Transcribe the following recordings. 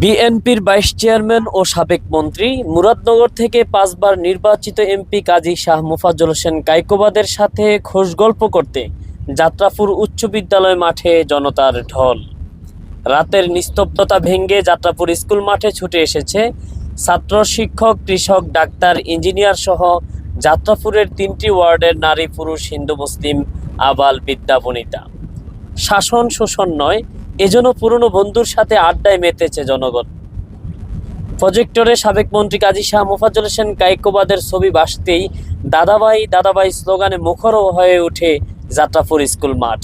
বিএনপির vice chairman ও সাবেক মন্ত্রী মুরাদনগর থেকে পাঁচবার নির্বাচিত এমপি কাজী শাহ মুফাজ্জল হোসেন কাইকোবাদের সাথে খোশ গল্প করতে যাত্রাপুর উচ্চ বিদ্যালয় মাঠে জনতার ঢল। রাতের নিস্তব্ধতা ভেঙে যাত্রাপুর স্কুল মাঠে ছুটে এসেছে ছাত্র, শিক্ষক, কৃষক, ডাক্তার, ইঞ্জিনিয়ার সহ যাত্রাপুরের তিনটি ওয়ার্ডের নারী, পুরুষ, হিন্দু, মুসলিম, আবাল বিদ্যা বনিতা। শাসন শোষণ নয়, এজন্য পুরনো বন্ধুর সাথে আড্ডায় মেতেছে জনগণ। প্রজেক্টরে সাবেক মন্ত্রী কাজী শাহ মোফাজ্জল হোসেন কাইকোবাদের ছবি বাসতেই দাদাবাই দাদাবাই স্লোগানে মুখর হয়ে ওঠে যাত্রাপুর স্কুল মাঠ।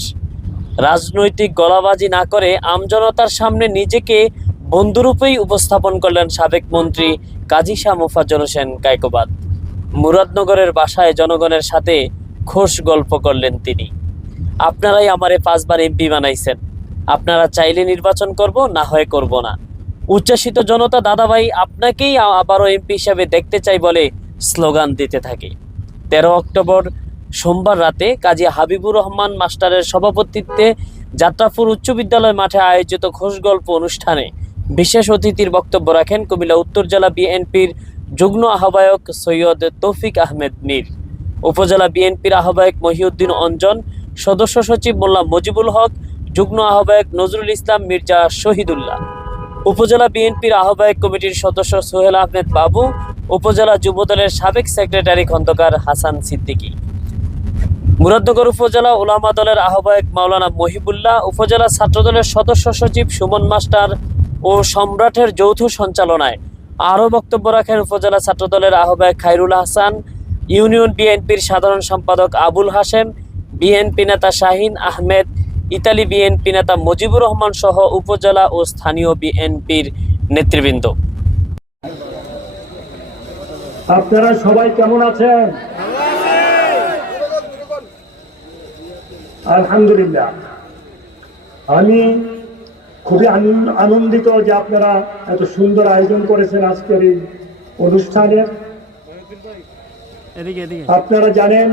রাজনৈতিক গলাবাজি না করে আমজনতার সামনে নিজেকে বন্ধুরূপেই উপস্থাপন করলেন সাবেক মন্ত্রী কাজী শাহ মোফাজ্জল হোসেন কাইকোবাদ মুরাদনগরের বাসায় জনগণের সাথে খোশ গল্প করলেন তিনি। আপনারাই আমারে পাঁচবার এমপি বানাইছেন। আপনারা চাইলে নির্বাচন করব, না হয় করব না। উচ্ছ্বাসিত জনতা দাদাভাই আপনাকেই আবারও এমপি হিসাবে দেখতে চাই বলে স্লোগান দিতে থাকে। তেরো অক্টোবর সোমবার রাতে কাজী হাবিবুর রহমান মাস্টারের সভাপতিত্বে যাত্রাপুর উচ্চ বিদ্যালয় মাঠে আয়োজিত ঘোষ গল্প অনুষ্ঠানে বিশেষ অতিথির বক্তব্য রাখেন কুমিল্লা উত্তর জেলা বিএনপির যুগ্ম আহ্বায়ক সৈয়দ তৌফিক আহমেদ মীর, উপজেলা বিএনপির আহ্বায়ক মহিউদ্দিন অঞ্জন, সদস্য সচিব মোল্লা মজিবুল হক, যুগ্ম আহ্বায়ক নজরুল ইসলাম মির্জা শহীদুল্লাহ, উপজেলা বিএনপির আহ্বায়ক কমিটির সদস্য সোহেল আহমেদ বাবু, উপজেলা যুবদলের সাবেক সেক্রেটারি খন্দকার হাসান সিদ্দিকী। মুরাদনগর উপজেলা ওলামা দলের আহ্বায়ক মাওলানা মহিবুল্লাহ, উপজেলা ছাত্রদলের সদস্য সচিব সুমন মাস্টার ও সম্রাটের যৌথ সঞ্চালনায়। আরও বক্তব্য রাখেন উপজেলা ছাত্রদলের আহ্বায়ক খাইরুল হাসান, ইউনিয়ন বিএনপির সাধারণ সম্পাদক আবুল হাসেম বিএনপি নেতা শাহিন আহমেদ, ইতালি বিএনপি নেতা মুজিবুর রহমান সহ উপজেলা ও স্থানীয় বিএনপির নেতৃবৃন্দ। আপনারা সবাই কেমন আছেন? আলহামদুলিল্লাহ। আমি খুবই আনন্দ- আনন্দিত যে আপনারা এত সুন্দর আয়োজন করেছেন আজকের এই অনুষ্ঠানের আপনারা জানেন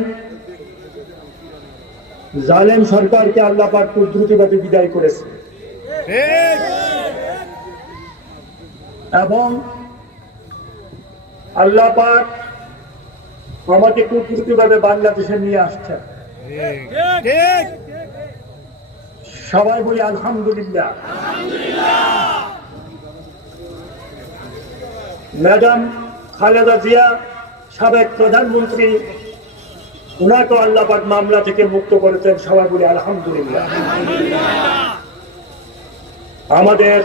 জালেম সরকারকে আল্লাহ পাক খুব দ্রুতভাবে বিদায় করেছে। এবং আল্লাহ পাক আমাকে খুব দ্রুতভাবে বাংলাদেশে নিয়ে আসছেন। সবাই বলি আলহামদুলিল্লাহ। ম্যাডাম খালেদা জিয়া, সাবেক প্রধানমন্ত্রী, উনাকে আল্লাহ পাক মামলা থেকে মুক্ত করেছেন, সবাই বলি আলহামদুলিল্লাহ। আমাদের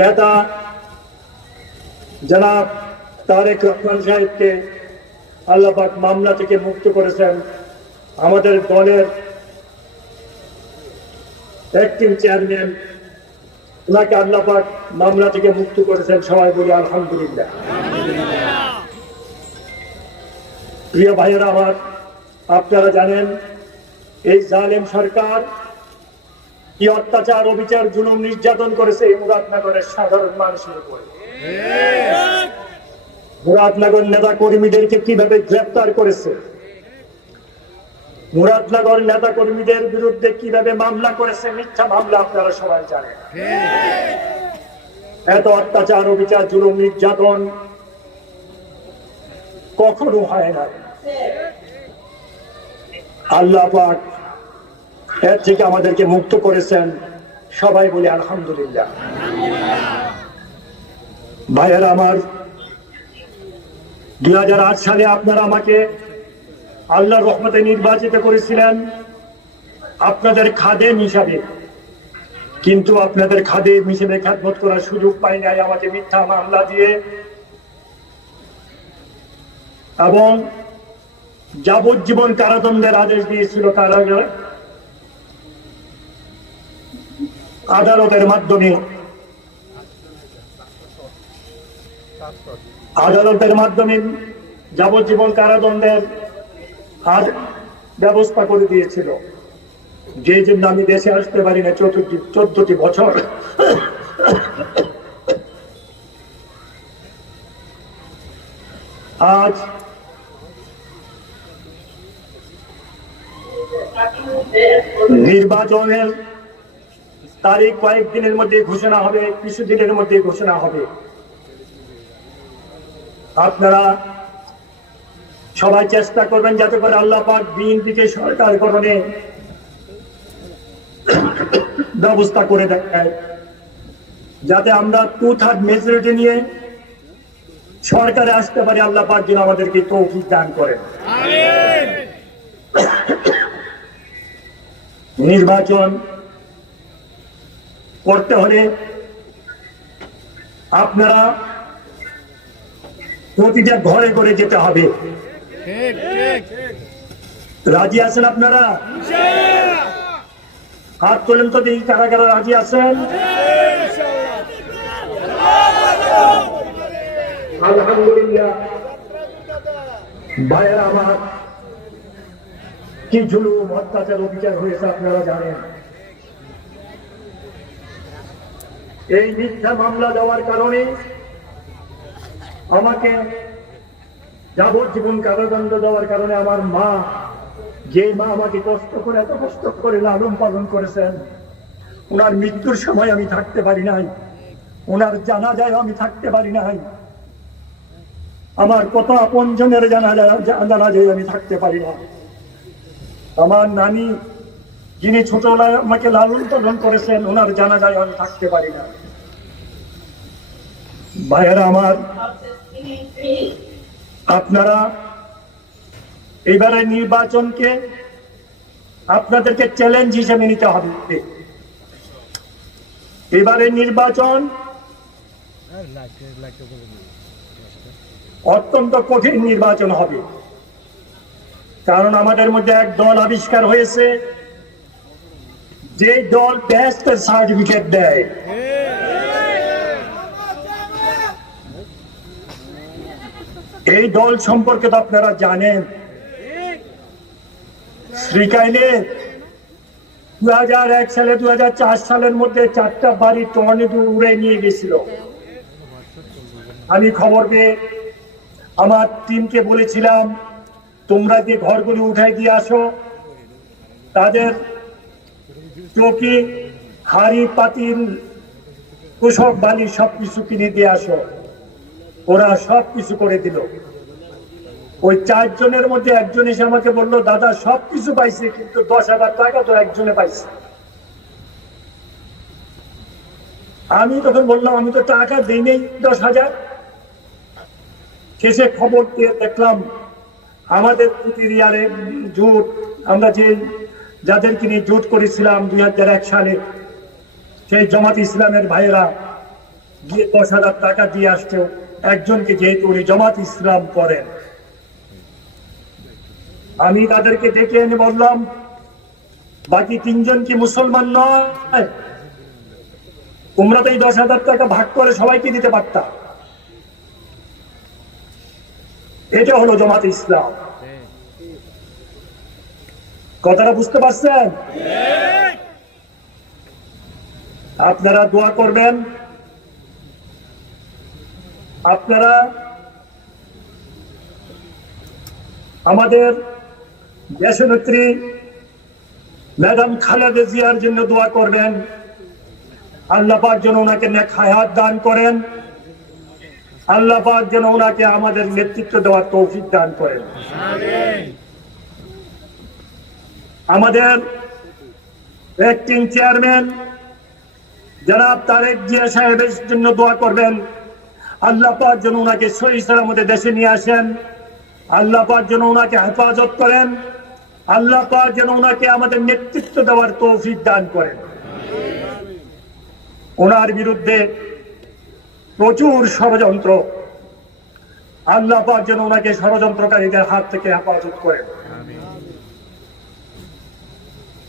নেতা জনাব তারেক রহমান সাহেবকে আল্লাহবাক মামলা থেকে মুক্ত করেছেন, আমাদের দলের অ্যাক্টিং চেয়ারম্যান ওনাকে আল্লাহবাক মামলা থেকে মুক্ত করেছেন সবাই বলি আলহামদুলিল্লাহ। প্রিয় ভাইয়েরা আমার আপনারা জানেন এই জালেম সরকার কি অত্যাচার অবিচার জুলুম নির্যাতন করেছে এই মুরাদনগরের সাধারণ মানুষের উপরে। মুরাদনগর নেতা কর্মীদেরকে কীভাবে গ্রেফতার করেছে? মুরাদনগর নেতা কর্মীদের বিরুদ্ধে কীভাবে মামলা করেছে, মিথ্যা মামলা আপনারা সবাই জানেন। এত অত্যাচার অবিচার জুলুম নির্যাতন কখনো হয় না। আল্লাহ পাক এর থেকে আমাদেরকে মুক্ত করেছেন, সবাই বলি আলহামদুলিল্লাহ। ভাইয়েরা আমার, দুই হাজার আট সালে আপনারা আমাকে আল্লাহর রহমতে নির্বাচিত করেছিলেন আপনাদের খাদেম হিসাবে। কিন্তু আপনাদের খাদেম হিসেবে খ্যাতমত করার সুযোগ পাই নাই আমাকে মিথ্যা মামলা দিয়ে। এবং যাবজ্জীবন কারাদণ্ডের আদেশ দিয়েছিল কারাগার আদালতের মাধ্যমে। আদালতের মাধ্যমে যাবজ্জীবন কারাদণ্ডের আর ব্যবস্থা করে দিয়েছিল। যে জন্য আমি দেশে আসতে পারি না চতুর্থ চোদ্দটি বছর। আজ নির্বাচনের তারিখ কয়েকদিনের মধ্যে ঘোষণা হবে, কিছুদিনের মধ্যে ঘোষণা হবে। আপনারা সবাই চেষ্টা করবেন যাতে করে আল্লাহ পাক বিএনপিকে সরকার গঠনে ব্যবস্থা করে দেয়। যাতে আমরা টু থার্ড মেজরিটি নিয়ে সরকারে আসতে পারি, আল্লাহ পাক যেন আমাদেরকে তৌফিক দান করেন। নির্বাচন করতে হলে আপনারা প্রতিটা ঘরে ঘরে যেতে হবে। রাজি আছেন আপনারা? হাত তোলেন তো দেখি কারা কারা রাজি আছেন। আলহামদুলিল্লাহ। ভাইয়ের আমার কি জুলুম, অত্যাচার, অবিচার হয়েছে আপনারা জানেন। এই মিথ্যা মামলা দেওয়ার কারণে আমাকে যাবজ্জীবন কারাদণ্ড দেওয়ার কারণে আমার মা, যে মা আমাকে কষ্ট করে, এত কষ্ট করে লালন পালন করেছেন ওনার মৃত্যুর সময় আমি থাকতে পারি নাই ওনার জানা যায় আমি থাকতে পারি নাই, আমার কত আপন জনের জানা জানা যায় আমি থাকতে পারি না। আমার নানি, যিনি ছোটবেলায় আমাকে লালন পালন করেছেন ওনার জানা যায় আমি থাকতে পারি না। ভাইয়েরা আমার আপনারা এবারে নির্বাচনকে আপনাদেরকে চ্যালেঞ্জ হিসেবে নিতে হবে। এবারে নির্বাচন অত্যন্ত কঠিন নির্বাচন হবে। কারণ আমাদের মধ্যে এক দল আবিষ্কার হয়েছে, যে দল বেস্ট সার্টিফিকেট দেয়। এই দল সম্পর্কে তো আপনারা জানেন। শ্রীকাইলে দু হাজার এক সালে দু হাজার চার সালের মধ্যে চারটা বাড়ি টর্নেডো উড়ে নিয়ে গেছিল। আমি খবর পেয়ে আমার টিমকে বলেছিলাম, তোমরা যে ঘরগুলি উঠাই দিয়ে আসো, তাদের চকি, হাড়ি, পাতিল কুশক বালি সবকিছু কিনে দিয়ে আসো। ওরা সব কিছু করে দিল। ওই চারজনের মধ্যে একজন এসে আমাকে বলল, দাদা, সব কিছু পাইছে, কিন্তু দশ হাজার টাকা তো একজনে পাইছে। আমি তখন বললাম, আমি তো টাকা দিই নেই দশ হাজার। শেষে খবর দিয়ে দেখলাম, আমাদের প্রতিরিয়ারে জোট, আমরা যে যাদেরকে নিয়ে জোট করেছিলাম দুই হাজার এক সালে, সেই জামাত ইসলামের ভাইয়েরা গিয়ে দশ হাজার টাকা দিয়ে আসছে। একজনকে যেহেতু উনি জামাত ইসলাম করেন, আমি তাদেরকে ডেকে এনে বললাম, বাকি তিনজন কি মুসলমান নয়? তোমরা তো এই দশ হাজার টাকা ভাগ করে সবাইকে দিতে পারতা। এটা হলো জমাত ইসলাম। কথাটা বুঝতে পারছেন? আপনারা দোয়া করবেন। আপনারা আমাদের দেশনেত্রী ম্যাডাম খালেদা জিয়ার জন্য দোয়া করবেন। আল্লাহ পাক যেন ওনাকে নেক হায়াত দান করেন। আল্লাহ পাক যেন ওনাকে আমাদের নেতৃত্ব দেওয়ার তৌফিক দান করেন। আমাদের অ্যাক্টিং চেয়ারম্যান জনাব তারেক জিয়া সাহেবের জন্য দোয়া করবেন। আল্লাহ পাক যেন ওনাকে সহি সালামতে দেশে নিয়ে আসেন। আল্লাহ পাক যেন ওনাকে হেফাজত করেন। আল্লাহ পাক যেন ওনাকে আমাদের নেতৃত্ব দেওয়ার তৌফিক দান করেন। ওনার বিরুদ্ধে প্রচুর ষড়যন্ত্র। আল্লাহ পাক যেন ওনাকে ষড়যন্ত্রকারীদের হাত থেকে হেফাজত করেন।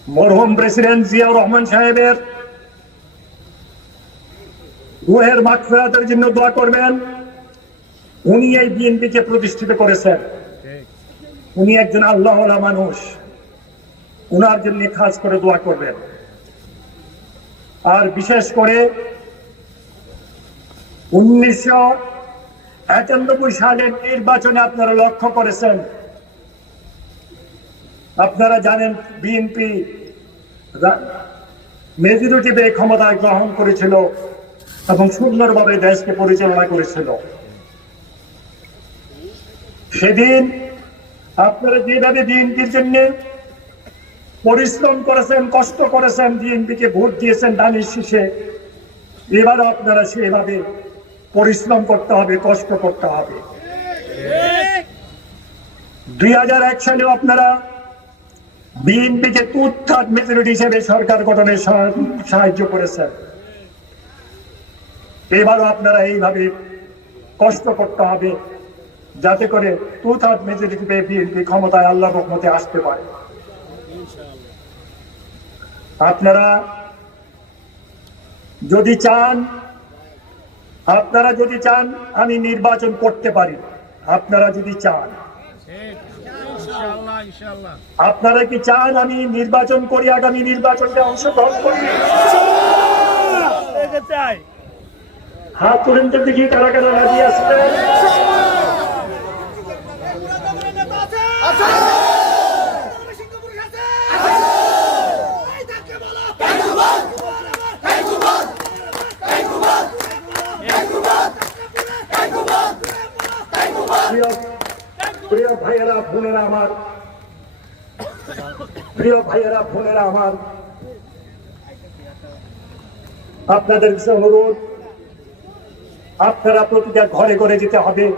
মরহুম প্রেসিডেন্ট জিয়াউর রহমান সাহেবের রুহের মাগফিরাতের জন্য দোয়া করবেন। উনি এই বিএনপিকে প্রতিষ্ঠিত করেছেন। উনি একজন আল্লাহ মানুষ। উনার জন্য খাস করে দোয়া করবেন। আর বিশেষ করে উনিশশো একানব্বই সালের নির্বাচনে আপনারা লক্ষ্য করেছেন। আপনারা জানেন বিএনপি মেজরিটি ক্ষমতা গ্রহণ করেছিল। এবং সুন্দরভাবে দেশকে পরিচালনা করেছিল। সেদিন আপনারা যেভাবে বিএনপির জন্য পরিশ্রম করেছেন, কষ্ট করেছেন, বিএনপিকে ভোট দিয়েছেন ধানের শীষে, এবারও আপনারা সেভাবে পরিশ্রম করতে হবে, কষ্ট করতে হবে। দুই হাজার এক সালেও আপনারা বিএনপিকে তুৎখাত মেজরিটি হিসেবে সরকার গঠনে সাহায্য করেছেন। এবারও আপনারা এইভাবে কষ্ট করতে হবে, যাতে করে টু থার্ড মেজরিটি পেয়ে বিএনপি ক্ষমতায় আল্লাহ রহমতে আসতে পারে। আপনারা যদি চান, আপনারা যদি চান, আমি নির্বাচন করতে পারি। আপনারা যদি চান। আপনারা কি চান আমি নির্বাচন করি, আগামী নির্বাচনটা অংশগ্রহণ করি? চাই। হাত তুলেন তো দেখি কারা কারা রাজি প্রিয় প্রিয় ভাইয়েরা, বোনেরা আমার, প্রিয় ভাইয়েরা, বোনেরা আমার, আপনাদের কাছে অনুরোধ আপনারা প্রতিটা ঘরে ঘরে যেতে হবে।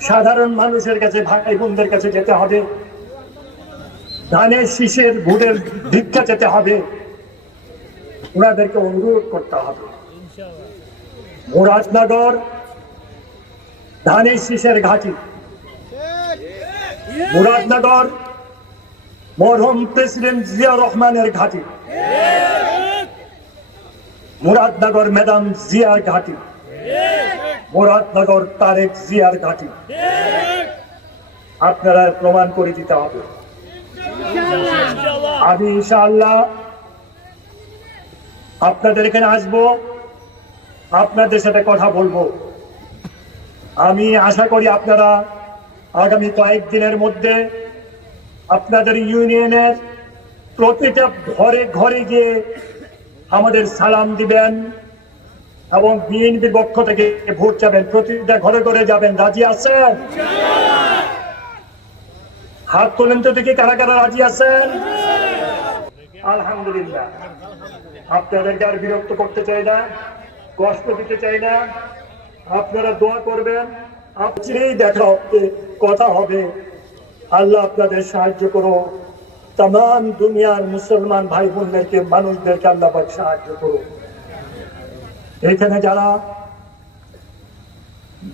সাধারণ মানুষের কাছে, ভাই বোনদের কাছে যেতে হবে। ধানের শীষের ভোটের ভিক্ষা যেতে হবে। ওনাদেরকে অনুরোধ করতে হবে। মুরাদনগর ধানের শীষের ঘাঁটি। মুরাদনগর মরহুম প্রেসিডেন্ট জিয়া রহমানের ঘাঁটি। মুরাদনগর ম্যাডাম জিয়ার ঘাঁটি। মুরাদনগর তারেক জিয়ার ঘাঁটি। আপনারা প্রমাণ করে দিতে হবে। আমি ইনশাআল্লাহ আপনাদের এখানে আসব। আপনাদের সাথে কথা বলব। আমি আশা করি আপনারা আগামী কয়েকদিনের মধ্যে আপনাদের ইউনিয়নের প্রতিটা ঘরে ঘরে গিয়ে আমাদের সালাম দিবেন এবং বিএনপির পক্ষ থেকে ভোট যাবেন প্রতিটা ঘরে ঘরে যাবেন। রাজি আছেন? হাত তোলেন তো দেখি কারা কারা রাজি আছেন। আলহামদুলিল্লাহ। আপনাদেরকে আর বিরক্ত করতে চাই না, কষ্ট দিতে চাই না। আপনারা দোয়া করবেন, আপনি দেখা হবে কথা হবে। আল্লাহ আপনাদের সাহায্য করো তাম দুনিয়ার মুসলমান ভাই বোনদেরকে মানুষদেরকে আল্লাহ সাহায্য করো এখানে যারা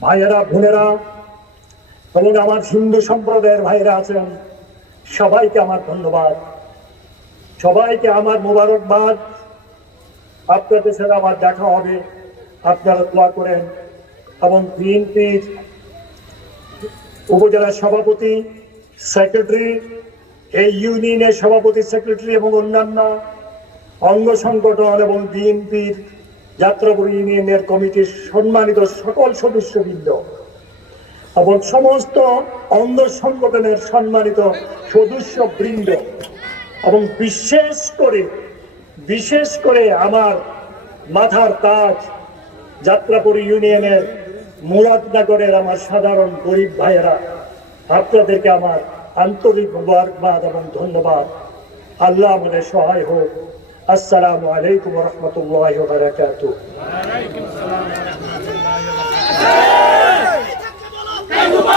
ভাইয়েরা, বোনেরা, এবং আমার হিন্দু সম্প্রদায়ের ভাইয়েরা আছেন, সবাইকে আমার ধন্যবাদ। সবাইকে আমার মোবারকবাদ। আপনাদের সাথে আমার দেখা হবে। আপনারা দোয়া করেন। এবং বিএনপির উপজেলা সভাপতি, সেক্রেটারি এই ইউনিয়নের সভাপতি, সেক্রেটারি এবং অন্যান্য অঙ্গ সংগঠন এবং বিএনপির যাত্রাপুর ইউনিয়নের কমিটির সম্মানিত সকল সদস্যবৃন্দ এবং সমস্ত অঙ্গ সংগঠনের সম্মানিত সদস্য বৃন্দ এবং বিশেষ করে বিশেষ করে আমার মাথার তাজ যাত্রাপুর ইউনিয়নের মুরাদনগরের আমার সাধারণ গরিব ভাইয়েরা, আপনাদেরকে আমার আন্তরিক মুবারকবাদ এবং ধন্যবাদ। আল্লাহ আমাদের সহায় হোক। আসসালামু আলাইকুম রহমতুল্লাহ বারাকাত Hey,